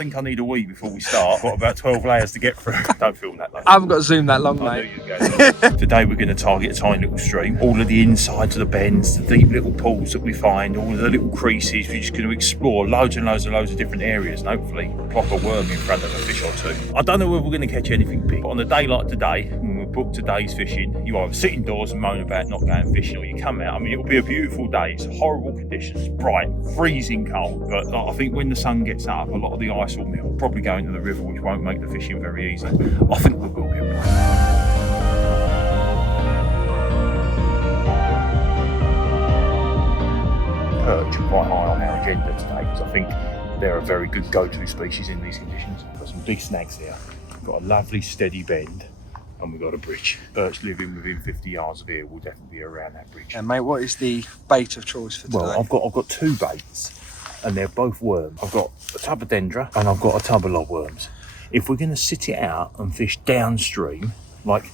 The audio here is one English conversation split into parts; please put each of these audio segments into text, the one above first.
think I need a wee before we start. I've got about 12 layers to get through. Don't film that long. I haven't got to zoom that long, mate. Today we're going to target a tiny little stream. All of the insides of the bends, the deep little pools that we find, all of the little creases. We're just going to explore loads and loads of different areas and hopefully plop a worm in front of a fish or two. I don't know whether we're going to catch anything big, but on a day like today, when we book today's fishing, you either sit indoors and moan about not going fishing, or you come out. I mean, it'll be a beautiful day. It's horrible conditions, bright, freezing cold, but I think when the sun gets up, a lot of the ice will melt, probably go into the river, which won't make the fishing very easy. I think we will get one. Perch are quite high on our agenda today because I think they're a very good go-to species in these conditions. We've got some big snags here. We've got a lovely steady bend and we've got a bridge. Perch living within 50 yards of here will definitely be around that bridge. And mate, what is the bait of choice for today? Well, I've got two baits and they're both worms. I've got a tub of dendra and I've got a tub of lobworms. If we're going to sit it out and fish downstream, like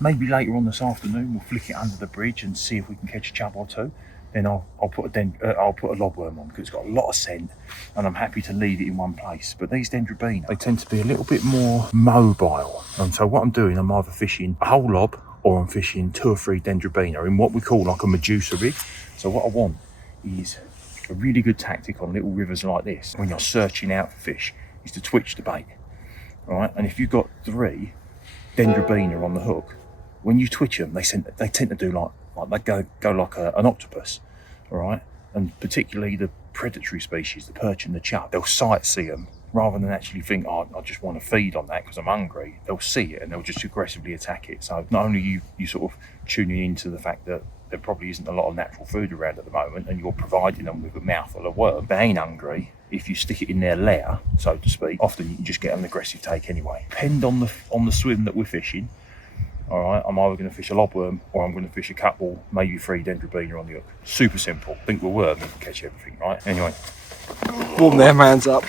maybe later on this afternoon, we'll flick it under the bridge and see if we can catch a chub or two. Then I'll put a lobworm on because it's got a lot of scent and I'm happy to leave it in one place. But these dendrobina, they tend to be a little bit more mobile. And so what I'm doing, I'm either fishing a whole lob or I'm fishing 2 or 3 dendrobina in what we call like a Medusa rig. So what I want is a really good tactic on little rivers like this when you're searching out for fish is to twitch the bait. All right, and if you've got 3 dendrobina on the hook, when you twitch them, they tend to do like they go like an octopus, all right? And particularly the predatory species, the perch and the chub, they'll sightsee them rather than actually think, oh, I just want to feed on that because I'm hungry. They'll see it and they'll just aggressively attack it. So not only you sort of tuning into the fact that there probably isn't a lot of natural food around at the moment and you're providing them with a mouthful of worm, they ain't hungry. If you stick it in their lair, so to speak, often you can just get an aggressive take anyway. Depend on the swim that we're fishing. All right, I'm either going to fish a lobworm or I'm going to fish a couple, maybe 3 dendrobina on the hook. Super simple. Think we'll worm and catch everything, right? Anyway. Warm their hands up.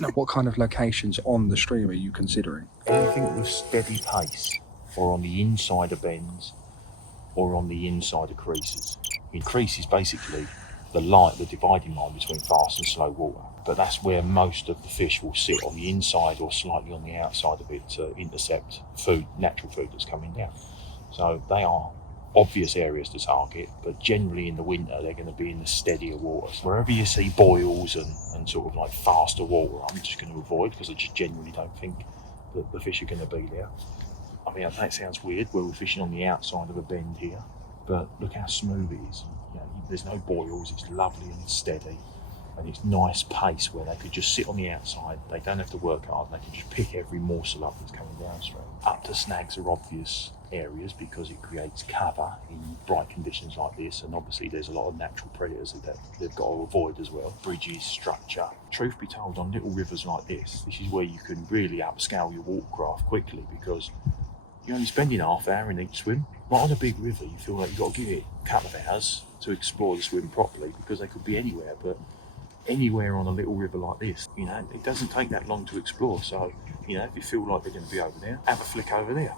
Now, what kind of locations on the stream are you considering? Anything with steady pace or on the inside of bends or on the inside of creases. In creases, basically, the dividing line between fast and slow water. But that's where most of the fish will sit, on the inside or slightly on the outside of it to intercept food, natural food that's coming down. So they are obvious areas to target, but generally in the winter they're going to be in the steadier waters. Wherever you see boils and sort of like faster water, I'm just going to avoid because I just generally don't think that the fish are going to be there. I mean, that sounds weird where we're fishing on the outside of a bend here, but look how smooth it is. You know, there's no boils, it's lovely and steady. And it's nice pace where they could just sit on the outside, they don't have to work hard, they can just pick every morsel up that's coming downstream. Up to snags are obvious areas because it creates cover in bright conditions like this, and obviously there's a lot of natural predators that they've got to avoid as well. Bridges, structure. Truth be told, on little rivers like this is where you can really upscale your watercraft quickly because you're only spending half an hour in each swim. Like on a big river, you feel like you've got to give it a couple of hours to explore the swim properly because they could be anywhere, but anywhere on a little river like this, you know, it doesn't take that long to explore. So, you know, if you feel like they're going to be over there, have a flick over there.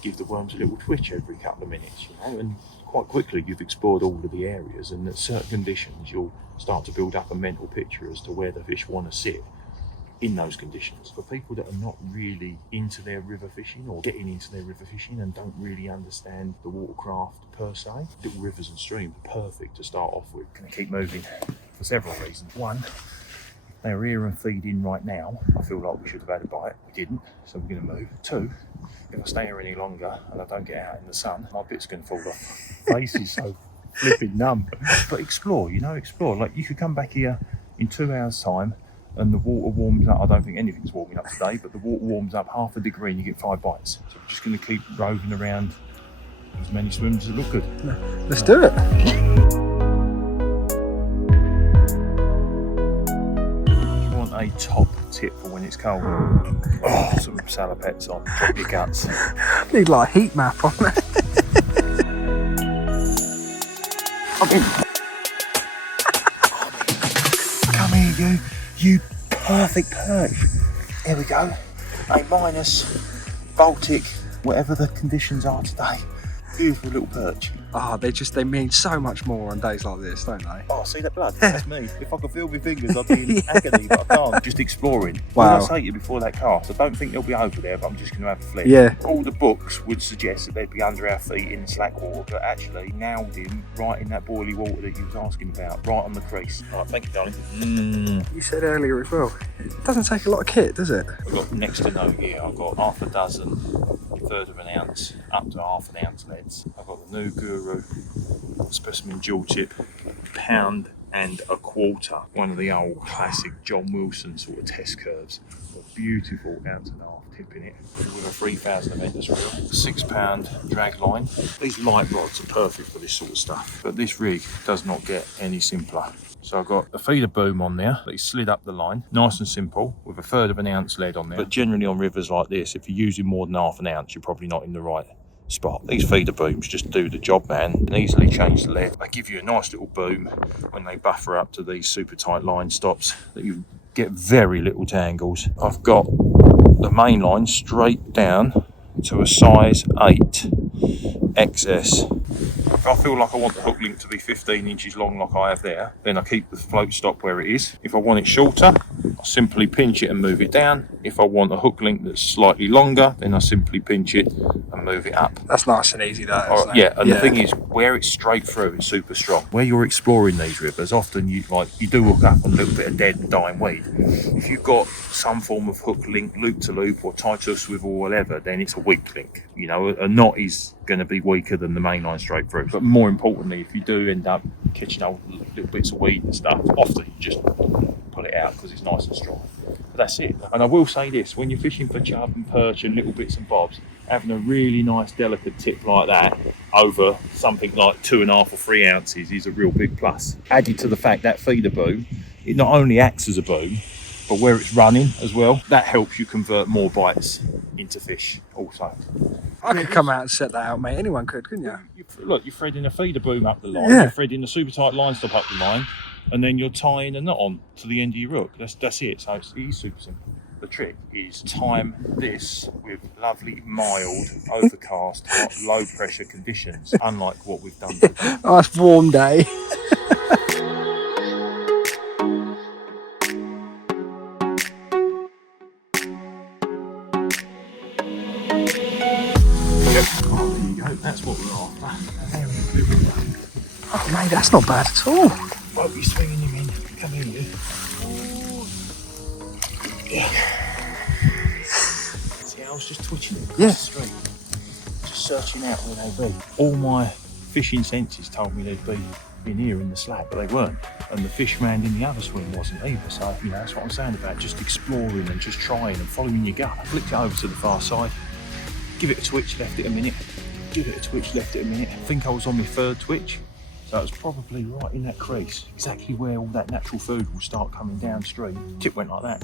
Give the worms a little twitch every couple of minutes, you know, and quite quickly you've explored all of the areas, and at certain conditions you'll start to build up a mental picture as to where the fish want to sit in those conditions. For people that are not really into their river fishing or getting into their river fishing and don't really understand the watercraft per se, little rivers and streams are perfect to start off with. Going to keep moving for several reasons. One, they're here and feeding right now. I feel like we should have had a bite. We didn't, so we're going to move. 2, if I stay here any longer and I don't get out in the sun, my bit's going to fall off. Face is so flipping numb. But explore, you know, explore. Like you could come back here in 2 hours' time and the water warms up. I don't think anything's warming up today, but the water warms up half a degree and you get 5 bites. So we're just going to keep roving around as many swims as look good. Let's do it. A top tip for when it's cold. Oh, some salapettes on, drop your guts. Need like a heat map on that. Come here, you perfect perch. There we go. A minus, Baltic, whatever the conditions are today. beautiful little perch. Ah, they mean so much more on days like this, don't they? Oh, see that blood? That's me. If I could feel my fingers, I'd be in agony, but I can't. Just exploring. Wow. What did I say to you before that cast? I don't think they'll be over there, but I'm just going to have a flick. Yeah. All the books would suggest that they'd be under our feet in the slack water, but actually nailed him right in that boiling water that you was asking about, right on the crease. All right, thank you, darling. You said earlier as well, it doesn't take a lot of kit, does it? I've got next to no gear. I've got half a dozen, a third of an ounce, up to half an ounce leads. I've got the new Guru specimen dual tip, £1.25. One of the old classic John Wilson sort of test curves. A beautiful ounce and a half tip in it with a 3000 Aventus reel, £6 drag line. These light rods are perfect for this sort of stuff, but this rig does not get any simpler. So I've got a feeder boom on there that is slid up the line, nice and simple, with a third of an ounce lead on there. But generally on rivers like this, if you're using more than half an ounce, you're probably not in the right spot. These feeder booms just do the job, man, and easily change the lead. They give you a nice little boom when they buffer up to these super tight line stops that you get very little tangles. I've got the main line straight down to a size 8 XS. If I feel like I want the hook link to be 15 inches long like I have there, then I keep the float stop where it is. If I want it shorter, I simply pinch it and move it down. If I want a hook link that's slightly longer, then I simply pinch it and move it up. That's nice and easy, that, isn't it? Yeah, and the thing is, where it's straight through, it's super strong. Where you're exploring these rivers, often you do hook up on a little bit of dead and dying weed. If you've got some form of hook link, loop to loop, or tie to a swivel, or whatever, then it's a weak link. You know, a knot is going to be weaker than the main line straight through. But more importantly, if you do end up catching old little bits of weed and stuff, often you just pull it out because it's nice and strong. But that's it. And I will say this, when you're fishing for chub and perch and little bits and bobs, having a really nice delicate tip like that over something like 2.5 or 3 ounces is a real big plus. Added to the fact that feeder boom, it not only acts as a boom, but where it's running as well, that helps you convert more bites into fish also. I could come out and set that out, mate. Anyone could, couldn't you? Look, you're threading a feeder boom up the line, Yeah. you're threading a super tight line stop up the line, and then you're tying a knot on to the end of your hook. That's it. So it is super simple. The trick is time this with lovely, mild, overcast, low pressure conditions, unlike what we've done today. Nice warm day. Oh, there you go. That's what we're after. Oh, mate, that's not bad at all. Won't be swinging him in. Come here, you. Yeah. See, I was just twitching it across the street, just searching out where they be. All my fishing senses told me they'd be in here in the slack, but they weren't. And the fish man in the other swing wasn't either. So, you know, that's what I'm saying about just exploring and just trying and following your gut. I flicked it over to the far side, give it a twitch, left it a minute, give it a twitch, left it a minute. I think I was on my third twitch. So it was probably right in that crease, exactly where all that natural food will start coming downstream. Tip went like that.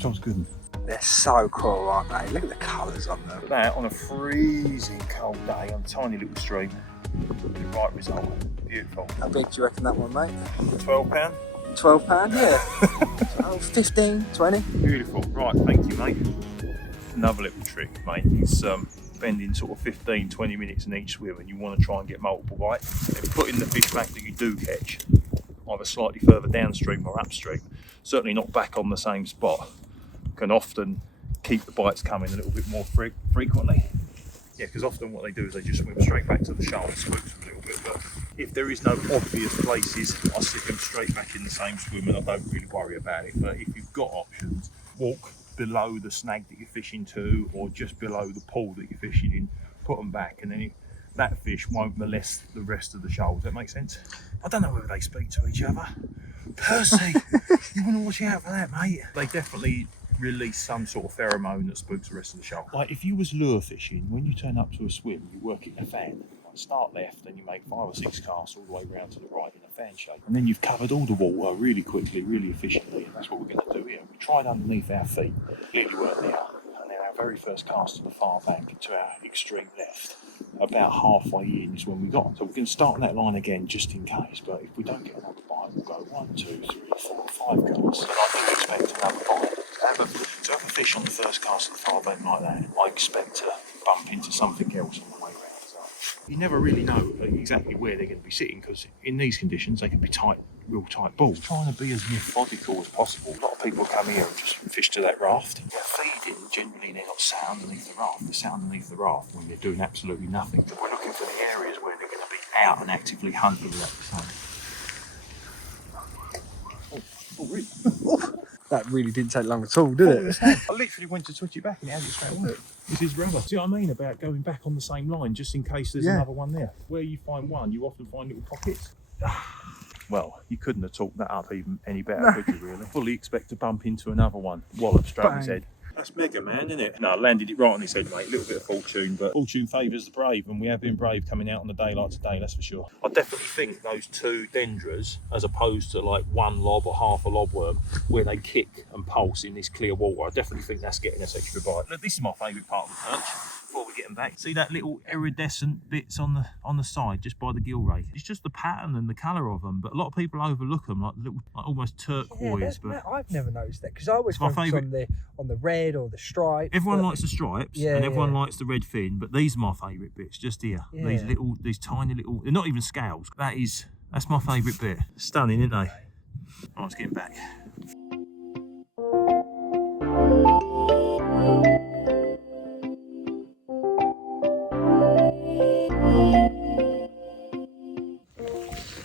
Sounds good. They're so cool, aren't they? Look at the colours on them. But that on a freezing cold day on a tiny little stream, the right result. Beautiful. How big do you reckon that one, mate? £12. £12, yeah. Oh, 15, 20. Beautiful. Right, thank you, mate. Another little trick, mate, is spending sort of 15-20 minutes in each swim, and you want to try and get multiple bites. And putting the fish back that you do catch either slightly further downstream or upstream, certainly not back on the same spot, can often keep the bites coming a little bit more frequently. Yeah, because often what they do is they just swim straight back to the shoal and spooks them a little bit. But if there is no obvious places, I stick them straight back in the same swim and I don't really worry about it. But if you've got options, walk below the snag that you're fishing to, or just below the pool that you're fishing in, put them back, and then that fish won't molest the rest of the shoal. Does that make sense? I don't know whether they speak to each other. Percy, you want to watch out for that, mate. They definitely release some sort of pheromone that spooks the rest of the shoal. Like if you was lure fishing, when you turn up to a swim, you work in a fan. Like start left, and you make 5 or 6 casts all the way round to the right in a fan shape, and then you've covered all the water really quickly, really efficiently. And that's what we're going to do here. We tried underneath our feet, clearly weren't there, and then our very first cast to the far bank to our extreme left, about halfway in is when we got. So we're going to start on that line again just in case. But if we don't get another bite, we'll go 1, 2, 3, 4, 5 casts, and I do expect another bite. To have a fish on the first cast of the far bank like that, I expect to bump into something else on the you never really know exactly where they're going to be sitting, because in these conditions they can be tight, real tight balls. Trying to be as methodical as possible. A lot of people come here and just fish to that raft. They're feeding, generally they've got sound underneath the raft. The sound underneath the raft when they're doing absolutely nothing. So we're looking for the areas where they're going to be out and actively hunting at the same. Oh, really? That really didn't take long at all, did it? I literally went to switch it back and it hasn't straight away. This is rubber. See what I mean about going back on the same line just in case there's another one there? Where you find one, you often find little pockets. Well, you couldn't have talked that up even any better, could you really? Fully expect to bump into another one. Wallop straight on his head. That's mega, man, isn't it? No, I landed it right on his head, mate. A little bit of fortune, but fortune favours the brave, and we have been brave coming out on the daylight today, that's for sure. I definitely think those two dendras, as opposed to like one lob or half a lobworm, where they kick and pulse in this clear water, I definitely think that's getting us extra bite. Look, this is my favourite part of the perch. Before we get them back, see that little iridescent bits on the side, just by the gill ray. It's just the pattern and the colour of them, but a lot of people overlook them, like little, like almost turquoise. Yeah, but I've never noticed that, because I always focus on the red or the stripe. Everyone likes the stripes, and everyone likes the red fin, but these are my favourite bits, just here. These tiny little, they're not even scales. That's my favourite bit. Stunning, isn't they? Oh, let's get him back.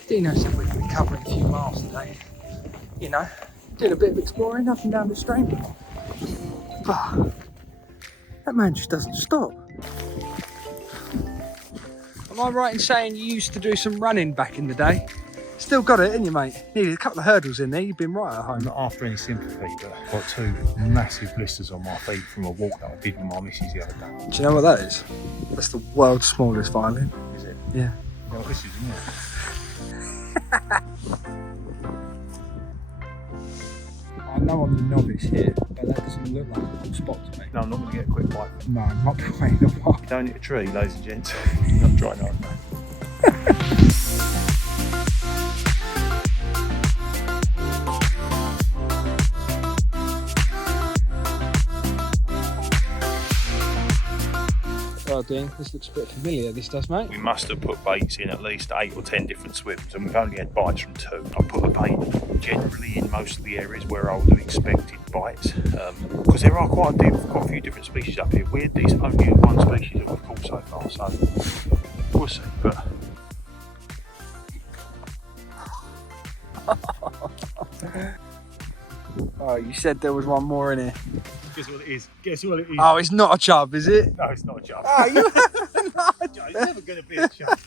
Deano said we'd be covering a few miles today. You know, doing a bit of exploring up and down the stream. But that man just doesn't stop. Am I right in saying you used to do some running back in the day? Still got it, ain't you, mate? Needed a couple of hurdles in there, you've been right at home. I'm not after any sympathy, but I've got two massive blisters on my feet from a walk that I did with my missus the other day. Do you know what that is? That's the world's smallest violin. Is it? Yeah. Well, this is, isn't it? I know I'm the novice here, but that doesn't look like a good spot to me. No, I'm not going to get a quick bite. No, I'm not playing a while. You don't hit a tree, ladies and gents. You're not drying on, mate. Well, Dean, this looks a bit familiar, this does, mate. We must have put baits in at least 8 or 10 different swims, and we've only had bites from 2. I put a bait generally in most of the areas where I would have expected bites, because there are quite a few different species up here. Weirdly, it's only one species that we've caught so far, so we'll see. But oh, you said there was one more in here. guess what it is? Guess what it is? Oh, it's not a chub, is it? No, it's not a chub. Oh, you It's never going to be a chub.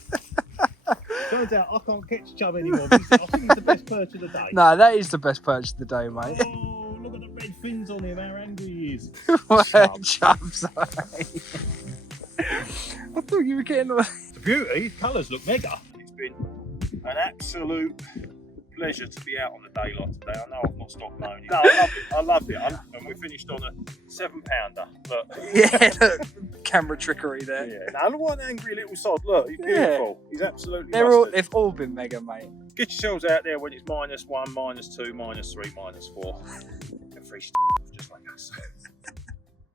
Turns out I can't catch chub anymore. I think it's the best perch of the day. No, that is the best perch of the day, mate. Oh, look at the red fins on him, how angry he is. Chubs, mate. I thought you were getting away. The beauty, colours look mega. It's been an absolute pleasure to be out on the daylight today. I know I've not stopped moaning. No, I loved it. And we finished on a 7-pounder. Look. Yeah, look, camera trickery there. Yeah. Now look what an angry little sod. Look, he's beautiful. He's absolutely They've all been mega, mate. Get yourselves out there when it's -1, -2, -3, -4. And free just like us.